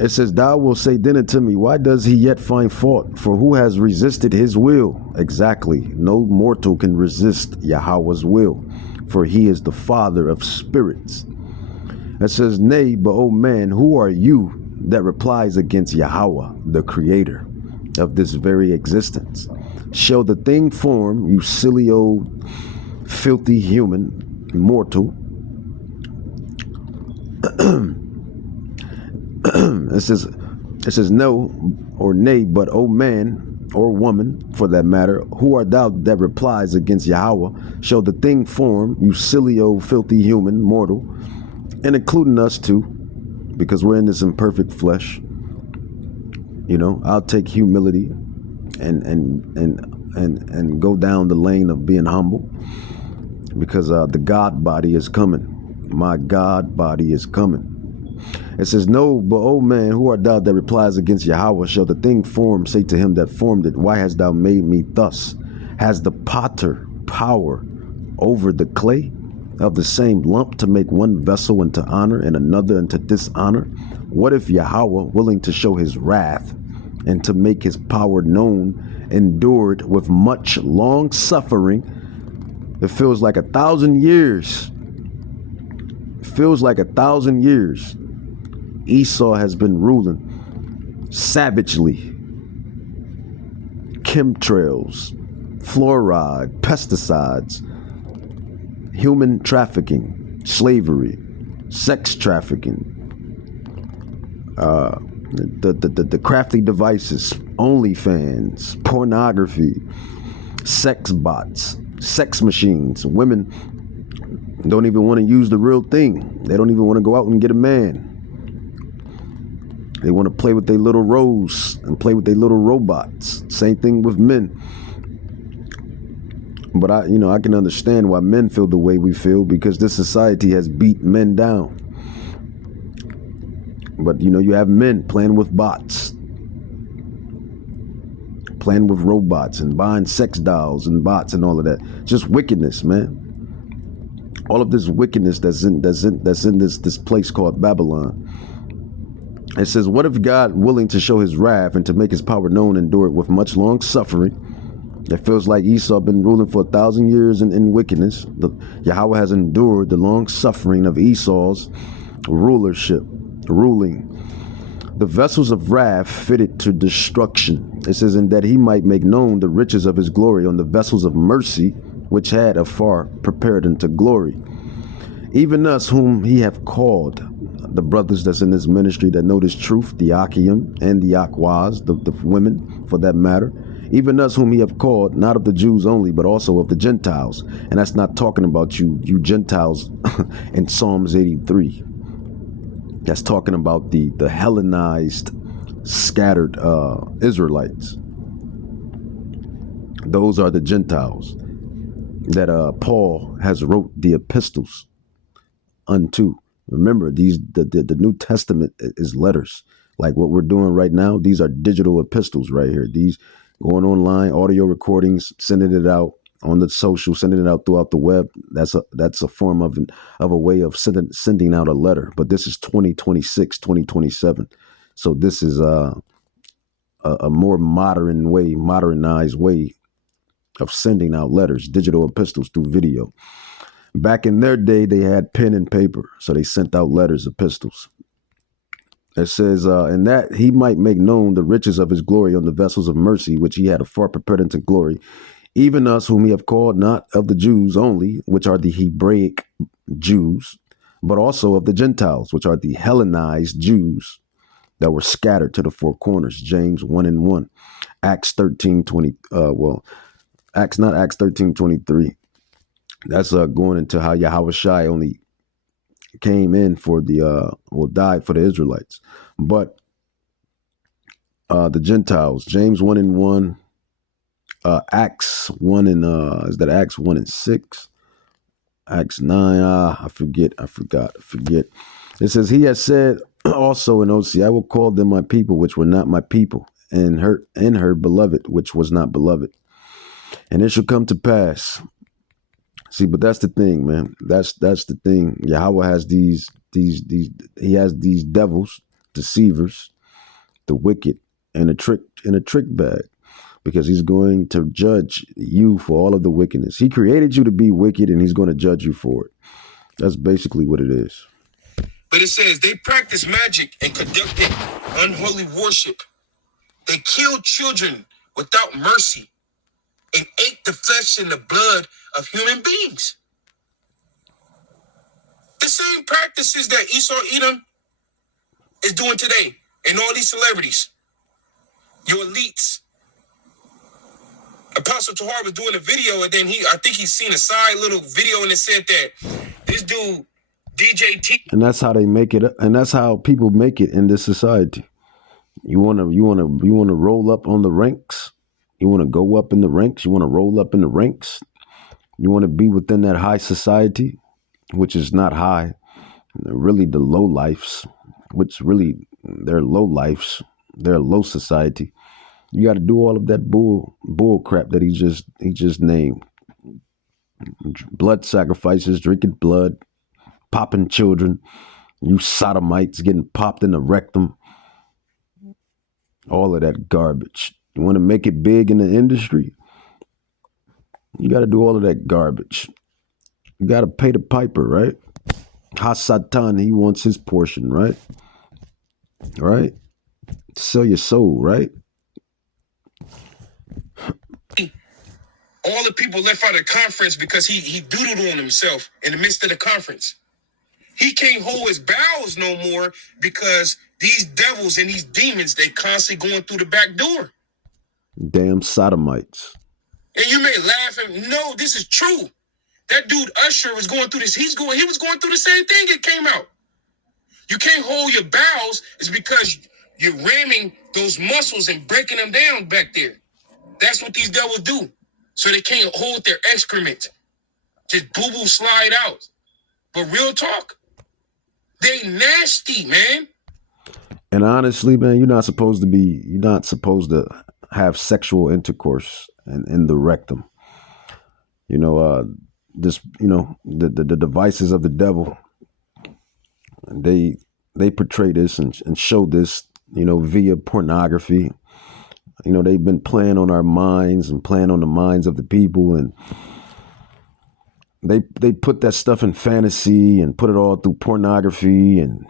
It says, thou wilt say then unto me, why does he yet find fault? For who has resisted his will? Exactly. No mortal can resist Yahweh's will, for he is the father of spirits. It says, nay, but O man, who are you that replies against Yahweh, the creator of this very existence? Shall the thing form, you silly old filthy human mortal? It says no or nay, but O man or woman for that matter, who art thou that replies against Yahweh? Shall the thing form, you silly old filthy human mortal? And including us too, because we're in this imperfect flesh. I'll take humility and go down the lane of being humble, because the God body is coming. My God body is coming. It says, no, but O man, who art thou that replies against Yahweh? Shall the thing formed say to him that formed it, why hast thou made me thus? Has the potter power over the clay of the same lump, to make one vessel into honor and another into dishonor? What if Yahweh, willing to show his wrath and to make his power known, endured with much long suffering? It feels like 1,000 years. It feels like 1,000 years. Esau has been ruling savagely. Chemtrails, fluoride, pesticides, human trafficking, slavery, sex trafficking, the crafty devices, OnlyFans, pornography, sex bots, sex machines. Women don't even want to use the real thing. They don't even want to go out and get a man. They want to play with their little rows and play with their little robots. Same thing with men. But I can understand why men feel the way we feel, because this society has beat men down. But you have men playing with bots, playing with robots and buying sex dolls and bots and all of that. Just wickedness, man. All of this wickedness that's in this place called Babylon. It says, what if God, willing to show his wrath and to make his power known, endured with much long suffering? It feels like Esau been ruling for 1,000 years in wickedness. Yahweh has endured the long suffering of Esau's ruling. The vessels of wrath fitted to destruction. It says, in that he might make known the riches of his glory on the vessels of mercy, which had afar prepared unto glory. Even us whom he hath called, the brothers that's in this ministry that know this truth, the Achaim and the Aquas, the women for that matter, even us whom he hath called, not of the Jews only, but also of the Gentiles. And that's not talking about you Gentiles in Psalms 83. That's talking about the Hellenized, scattered Israelites. Those are the Gentiles that Paul has wrote the epistles unto. Remember, the New Testament is letters. Like what we're doing right now, these are digital epistles right here. These going online, audio recordings, sending it out on the social, sending it out throughout the web. That's a form of a way of sending out a letter. But this is 2026, 2027. So this is a more modernized way of sending out letters, digital epistles through video. Back in their day, they had pen and paper, so they sent out letters, epistles. It says, and that he might make known the riches of his glory on the vessels of mercy, which he had afar prepared unto glory, even us whom he have called, not of the Jews only, which are the Hebraic Jews, but also of the Gentiles, which are the Hellenized Jews that were scattered to the four corners. James 1:1, Acts 13:20. Acts 13:23. That's going into how Yahweh Shai only came in for died for the Israelites. But the Gentiles, James 1:1, Acts 1 and is that Acts 1:6? Acts 9, I forget. It says, he has said also in OC, I will call them my people, which were not my people, and her beloved, which was not beloved. And it shall come to pass. See, but that's the thing, man. That's the thing. Yahweh has he has these devils, deceivers, the wicked, in a trick bag, because he's going to judge you for all of the wickedness. He created you to be wicked, and he's going to judge you for it. That's basically what it is. But it says they practiced magic and conducted unholy worship. They killed children without mercy and ate the flesh and the blood of human beings. The same practices that Esau Edom is doing today, and all these celebrities, your elites. Apostle Tahar was doing a video, and then I think he's seen a side little video, and it said that this dude, DJ T. And that's how they make it, and that's how people make it in this society. You wanna roll up on the ranks. You want to go up in the ranks. You want to roll up in the ranks. You want to be within that high society, which is not high. They're really the low lifes, which really they're low lifes. They're low society. You got to do all of that bull crap that he just named. Blood sacrifices, drinking blood, popping children, you sodomites getting popped in the rectum. All of that garbage. You want to make it big in the industry? You got to do all of that garbage. You got to pay the piper, right? Hasatan, he wants his portion, right? Right? Sell your soul, right? All the people left out of the conference because he doodled on himself in the midst of the conference. He can't hold his bowels no more because these devils and these demons, they constantly going through the back door. Damn sodomites. And you may laugh and no, this is true. That dude Usher was going through this. He was going through the same thing. It came out. You can't hold your bowels is because you're ramming those muscles and breaking them down back there. That's what these devils do. So they can't hold their excrement. Just boo-boo slide out. But real talk, they nasty, man. And honestly, man, you're not supposed to have sexual intercourse in the rectum. This, the devices of the devil, and they portray this and show this, via pornography. They've been playing on our minds and playing on the minds of the people, and they put that stuff in fantasy and put it all through pornography, and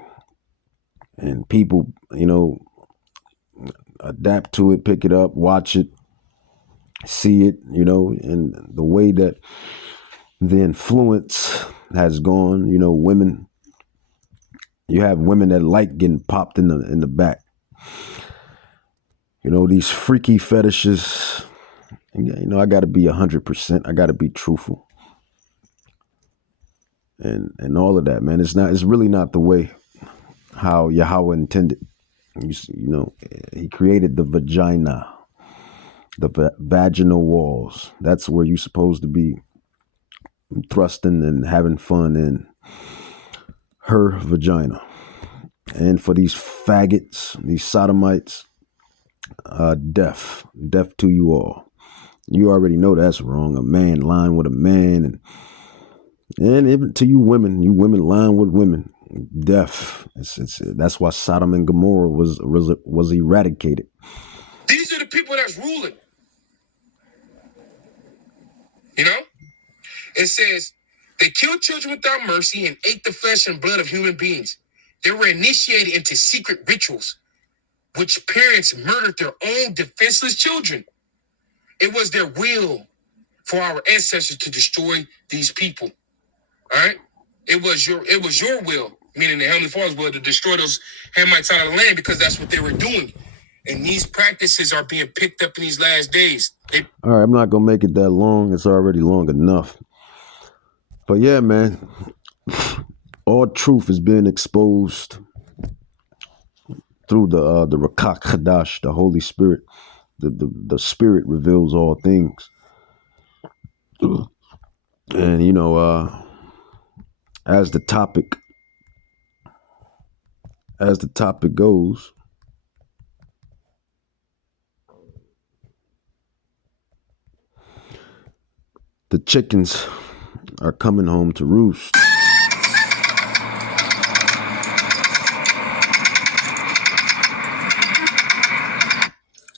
people, adapt to it, pick it up, watch it, see it, and the way that the influence has gone, women, you have women that like getting popped in the back. These freaky fetishes. I got to be 100%. I got to be truthful, and all of that, man. It's really not the way how Yahweh intended. He created the vagina, the vaginal walls. That's where you're supposed to be thrusting and having fun in her vagina. And for these faggots, these sodomites, deaf to you all. You already know that's wrong. A man lying with a man, and even to you women lying with women, deaf. That's why Sodom and Gomorrah was eradicated. These are the people that's ruling. It says they killed children without mercy and ate the flesh and blood of human beings. They were initiated into secret rituals, which parents murdered their own defenseless children. It was their will for our ancestors to destroy these people. All right? It was your will, meaning the Heavenly Father's will, to destroy those Hamites out of the land, because that's what they were doing. And these practices are being picked up in these last days. All right, I'm not going to make it that long. It's already long enough. But yeah, man, all truth is being exposed through the Rakak Hadash, the Holy Spirit. The Spirit reveals all things. And, as the topic goes, the chickens are coming home to roost.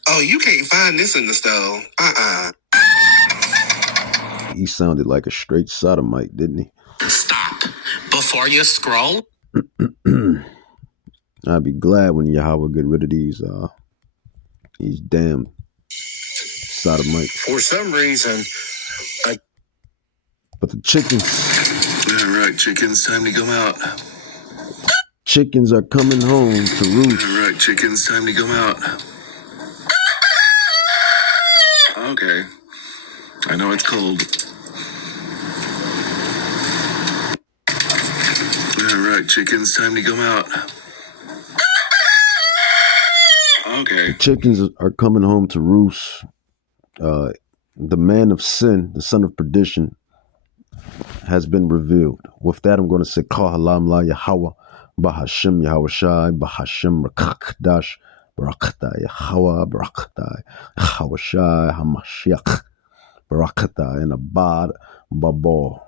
Oh, you can't find this in the stove. He sounded like a straight sodomite, didn't he? Stop before you scroll. I'd be glad when Yahweh get rid of these damn sodomites. For some reason, But the chickens. All right, chickens, time to come out. Chickens are coming home to roost. All right, chickens, time to come out. Okay. I know it's cold. All right, chickens, time to come out. Okay. The chickens are coming home to roost. The man of sin, the son of perdition, has been revealed. With that, I'm going to say, Kahalam la Yahweh, Bahashim Yahweh Shai, Bahashim Rakakdash, Barakata Yahweh, Barakata Yahweh Shai, Hamashiach, Barakata, and Abad Babal.